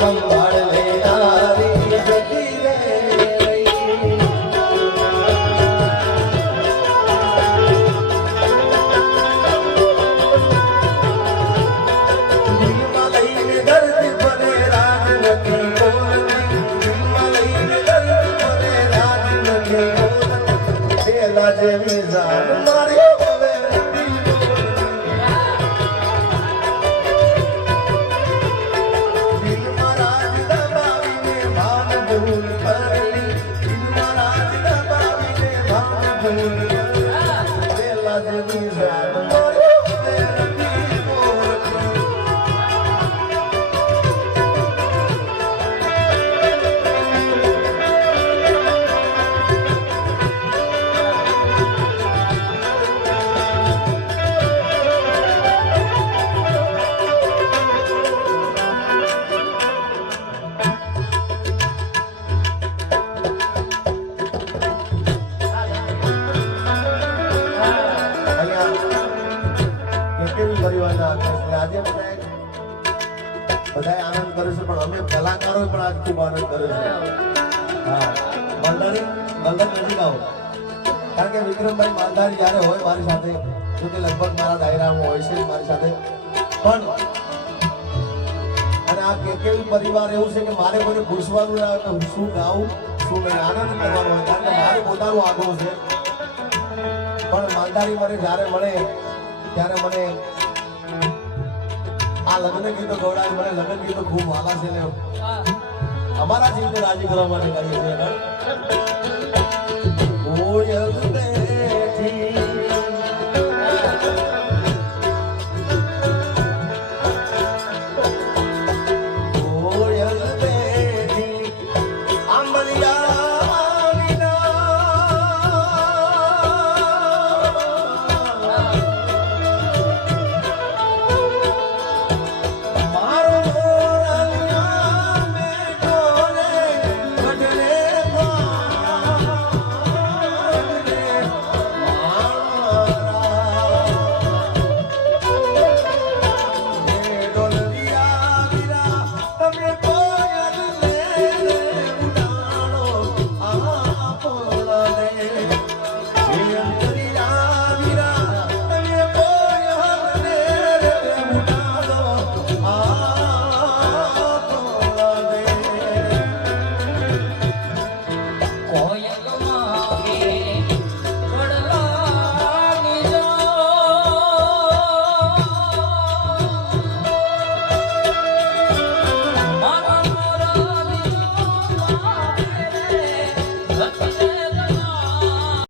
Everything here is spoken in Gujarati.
સંભાળ લેનારી જતી રે દિલમાં લઈને દર્દ ભરે રાજ નથી બોલતી દિલમાં લઈને દર્દ ભરે રાજ નથી બોલતી પેલા જેવી જાન મારી બધા આનંદ કરે છે પણ અમે કલાકારો પણ આજ ખૂબ આનંદ કરે છે હા માલધારી નજીક આવો કારણ કે વિક્રમભાઈ માલધારી જ્યારે હોય મારી સાથે જો કે લગભગ મારા દાયરામાં હોય છે મારી સાથે પણ અને આ કેકેવી પરિવાર એવું છે કે મારે કોઈને પૂછવાનું ના આવે કે શું ગાવું શું નહીં આનંદ કરવાનો હોય કારણ કે મારે પોતાનું આગળ છે પણ માલધારી મને જ્યારે મળે ત્યારે મને આ લગ્ન ગીતો ગવડાવે મને લગ્ન ગીતો ખૂબ વાલા છે ને અમારા જીવને રાજી કરવા માટે કરીએ છીએ